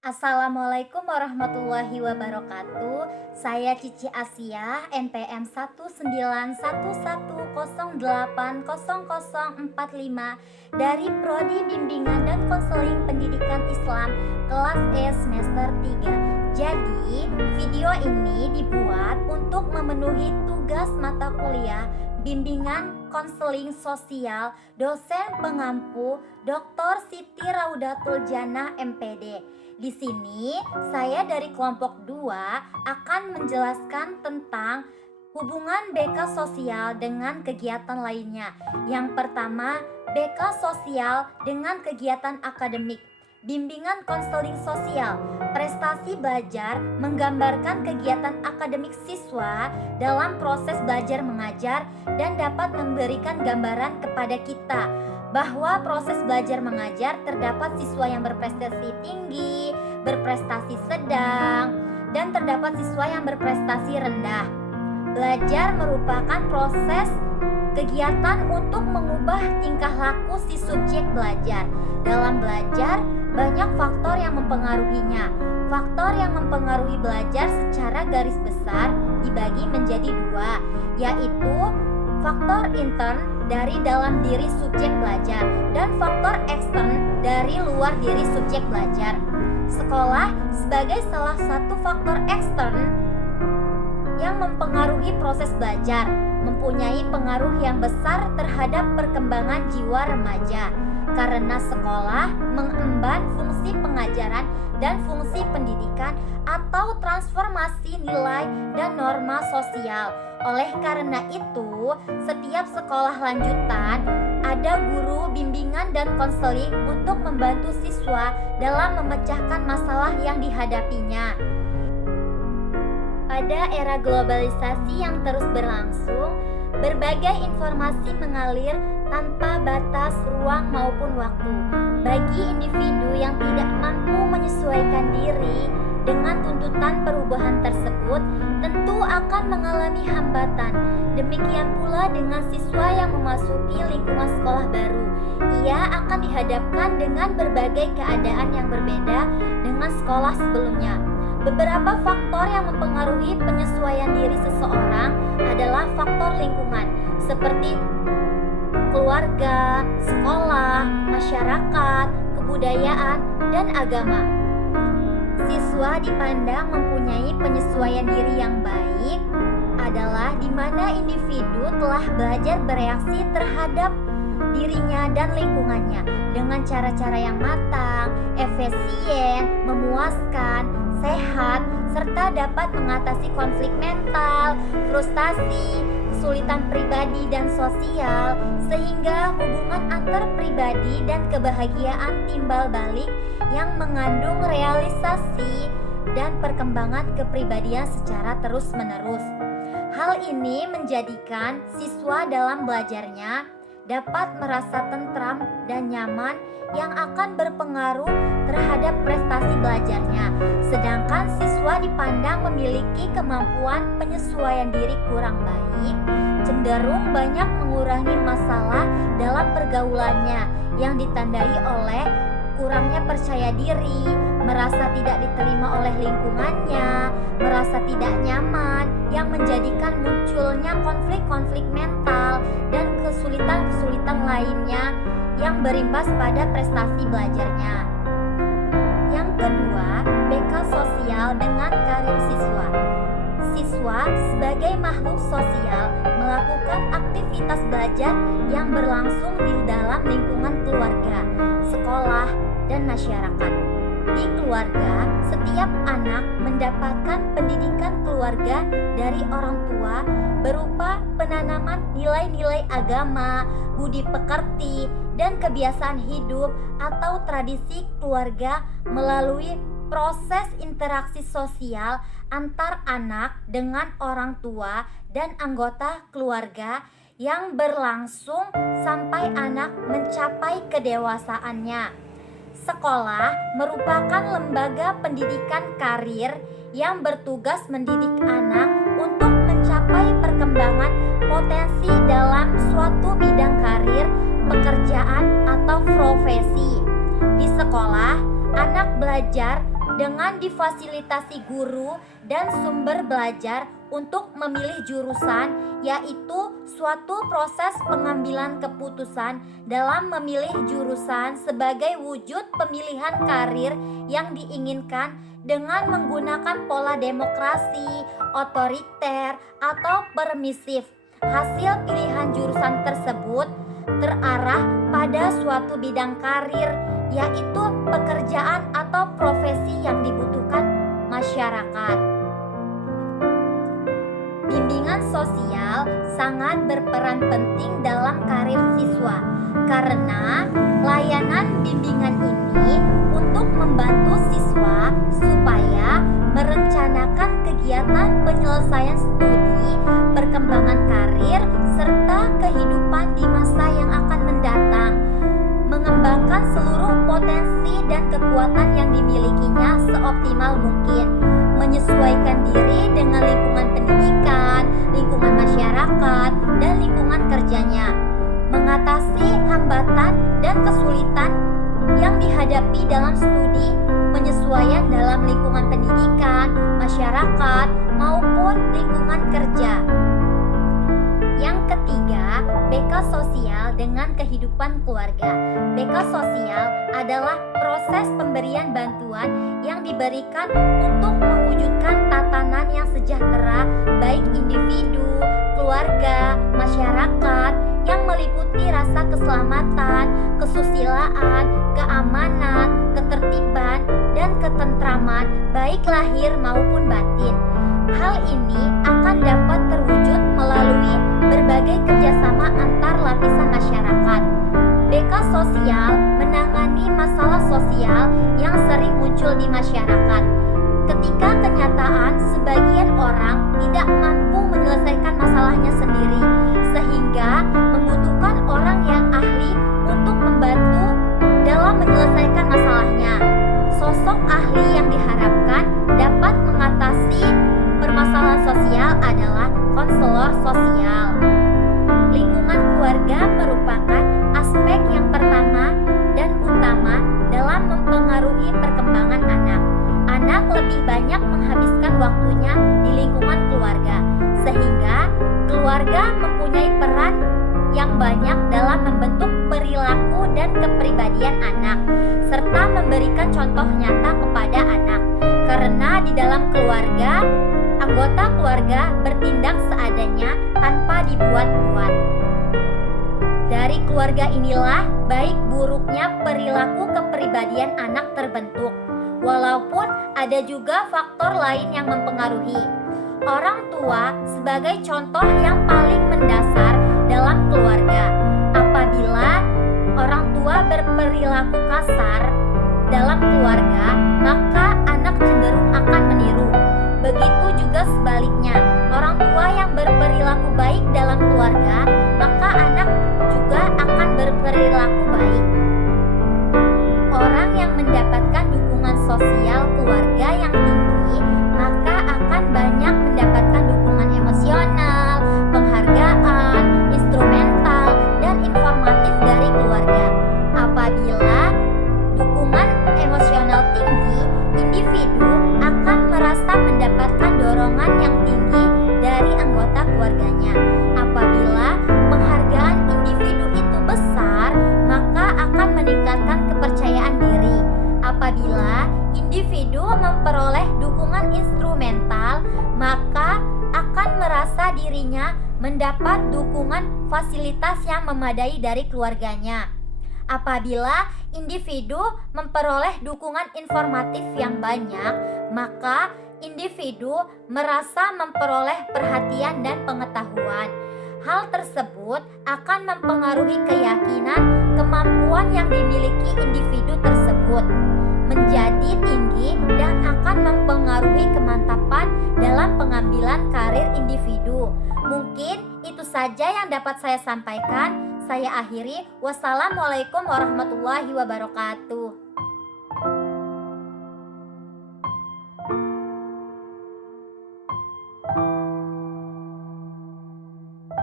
Assalamualaikum warahmatullahi wabarakatuh. Saya Cici Asia, NPM 19111080045 dari Prodi Bimbingan dan Konseling Pendidikan Islam kelas E semester 3. Jadi, video ini dibuat untuk memenuhi tugas mata kuliah Bimbingan Konseling Sosial dosen pengampu Dr. Siti Raudatul Jannah MPD. Di sini saya dari kelompok 2 akan menjelaskan tentang hubungan BK sosial dengan kegiatan lainnya. Yang pertama, BK sosial dengan kegiatan akademik. Bimbingan konseling sosial, prestasi belajar menggambarkan kegiatan akademik siswa dalam proses belajar mengajar dan dapat memberikan gambaran kepada kita bahwa proses belajar mengajar terdapat siswa yang berprestasi tinggi, berprestasi sedang, dan terdapat siswa yang berprestasi rendah. Belajar merupakan proses kegiatan untuk mengubah tingkah laku si subjek belajar. Dalam belajar, banyak faktor yang mempengaruhinya. Faktor yang mempengaruhi belajar secara garis besar dibagi menjadi 2, yaitu faktor intern dari dalam diri subjek belajar dan faktor ekstern dari luar diri subjek belajar. Sekolah sebagai salah satu faktor ekstern yang mempengaruhi proses belajar, mempunyai pengaruh yang besar terhadap perkembangan jiwa remaja karena sekolah mengemban fungsi pengajaran dan fungsi pendidikan atau transformasi nilai dan norma sosial. Oleh karena itu, setiap sekolah lanjutan ada guru bimbingan dan konseling untuk membantu siswa dalam memecahkan masalah yang dihadapinya. Pada era globalisasi yang terus berlangsung, berbagai informasi mengalir tanpa batas ruang maupun waktu. Bagi individu yang tidak mampu menyesuaikan diri dengan tuntutan perubahan tersebut, tentu akan mengalami hambatan. Demikian pula dengan siswa yang memasuki lingkungan sekolah baru. Ia akan dihadapkan dengan berbagai keadaan yang berbeda dengan sekolah sebelumnya. Beberapa faktor yang mempengaruhi penyesuaian diri seseorang adalah faktor lingkungan, seperti keluarga, sekolah, masyarakat, kebudayaan, dan agama. Siswa dipandang mempunyai penyesuaian diri yang baik adalah di mana individu telah belajar bereaksi terhadap dirinya dan lingkungannya dengan cara-cara yang matang, efisien, memuaskan, sehat, serta dapat mengatasi konflik mental, frustasi, kesulitan pribadi dan sosial, sehingga hubungan antar pribadi dan kebahagiaan timbal balik yang mengandung realisasi dan perkembangan kepribadian secara terus-menerus. Hal ini menjadikan siswa dalam belajarnya dapat merasa tentram dan nyaman yang akan berpengaruh terhadap prestasi belajarnya. Sedangkan siswa dipandang memiliki kemampuan penyesuaian diri kurang baik, cenderung banyak mengurangi masalah dalam pergaulannya yang ditandai oleh kurangnya percaya diri, merasa tidak diterima oleh lingkungannya, merasa tidak nyaman yang menjadikan munculnya konflik-konflik mental dan kesulitan-kesulitan lainnya yang berimbas pada prestasi belajarnya. Yang kedua, BK sosial dengan karir siswa. Siswa sebagai makhluk sosial melakukan aktivitas belajar yang berlangsung di dalam lingkungan keluarga, sekolah, dan masyarakat. Di keluarga, setiap anak mendapatkan pendidikan keluarga dari orang tua berupa penanaman nilai-nilai agama, budi pekerti, dan kebiasaan hidup atau tradisi keluarga melalui proses interaksi sosial antar anak dengan orang tua dan anggota keluarga yang berlangsung sampai anak mencapai kedewasaannya. Sekolah merupakan lembaga pendidikan karir yang bertugas mendidik anak untuk mencapai perkembangan potensi dalam suatu bidang karir, pekerjaan, atau profesi. Di sekolah, anak belajar dengan difasilitasi guru dan sumber belajar untuk memilih jurusan, yaitu suatu proses pengambilan keputusan dalam memilih jurusan sebagai wujud pemilihan karir yang diinginkan dengan menggunakan pola demokrasi, otoriter, atau permisif. Hasil pilihan jurusan tersebut terarah pada suatu bidang karir, yaitu pekerjaan atau profesi yang dibutuhkan masyarakat. Bimbingan sosial sangat berperan penting dalam karir siswa karena layanan bimbingan ini untuk membantu siswa supaya merencanakan kegiatan penyelesaian studi, perkembangan karir, serta kehidupan di masa yang akan mendatang, mengembangkan seluruh potensi dan kekuatan yang dimilikinya seoptimal mungkin, menyesuaikan diri dengan lingkungan pendidikan, lingkungan masyarakat, dan lingkungan kerjanya, mengatasi hambatan dan kesulitan yang dihadapi dalam studi, penyesuaian dalam lingkungan pendidikan, masyarakat, maupun lingkungan kerja. Yang ketiga, BK sosial dengan kehidupan keluarga. BK sosial adalah proses pemberian bantuan yang diberikan untuk mewujudkan tatanan yang sejahtera baik individu, keluarga, masyarakat yang meliputi rasa keselamatan, kesusilaan, keamanan, ketertiban, dan ketentraman baik lahir maupun batin. Hal ini akan dapat terwujud melalui berbagai kerjasama antar lapisan masyarakat. BK sosial menangani masalah sosial yang sering muncul di masyarakat. Ketika kenyataan sebagian orang tidak mampu menyelesaikan masalahnya sendiri, sehingga membutuhkan orang yang ahli untuk membantu dalam menyelesaikan masalahnya. Sosok ahli yang diharapkan dapat mengatasi permasalahan sosial adalah konselor sosial. Lingkungan keluarga merupakan aspek yang pertama dan utama dalam mempengaruhi perkembangan anak. Anak lebih banyak menghabiskan waktunya di lingkungan keluarga, sehingga keluarga mempunyai peran yang banyak dalam membentuk perilaku dan kepribadian anak, serta memberikan contoh nyata kepada anak. Karena di dalam keluarga, anggota keluarga bertindak seadanya tanpa dibuat-buat. Dari keluarga inilah baik buruknya perilaku kepribadian anak terbentuk. Walaupun ada juga faktor lain yang mempengaruhi. Orang tua sebagai contoh yang paling mendasar dalam keluarga. Apabila orang tua berperilaku kasar dalam keluarga, maka anak cenderung akan meniru. Begitu juga sebaliknya, orang tua yang berperilaku baik dalam keluarga, maka anak juga akan berperilaku baik. Orang yang mendapatkan dukungan sosial keluarga yang tinggi, maka akan banyak mendapatkan dukungan emosional, penghargaan, instrumental, dan informatif dari keluarga. Apabila dukungan emosional tinggi, individu akan merasa mendapatkan dorongan yang tinggi dari anggota keluarganya. Apabila penghargaan individu itu besar, maka akan meningkatkan kepercayaan diri. Apabila individu memperoleh dukungan instrumental, maka akan merasa dirinya mendapat dukungan fasilitas yang memadai dari keluarganya. Apabila individu memperoleh dukungan informatif yang banyak, maka individu merasa memperoleh perhatian dan pengetahuan. Hal tersebut akan mempengaruhi keyakinan kemampuan yang dimiliki individu tersebut menjadi tinggi dan akan mempengaruhi kemantapan dalam pengambilan karir individu. Mungkin itu saja yang dapat saya sampaikan. Saya akhiri. Wassalamualaikum warahmatullahi wabarakatuh.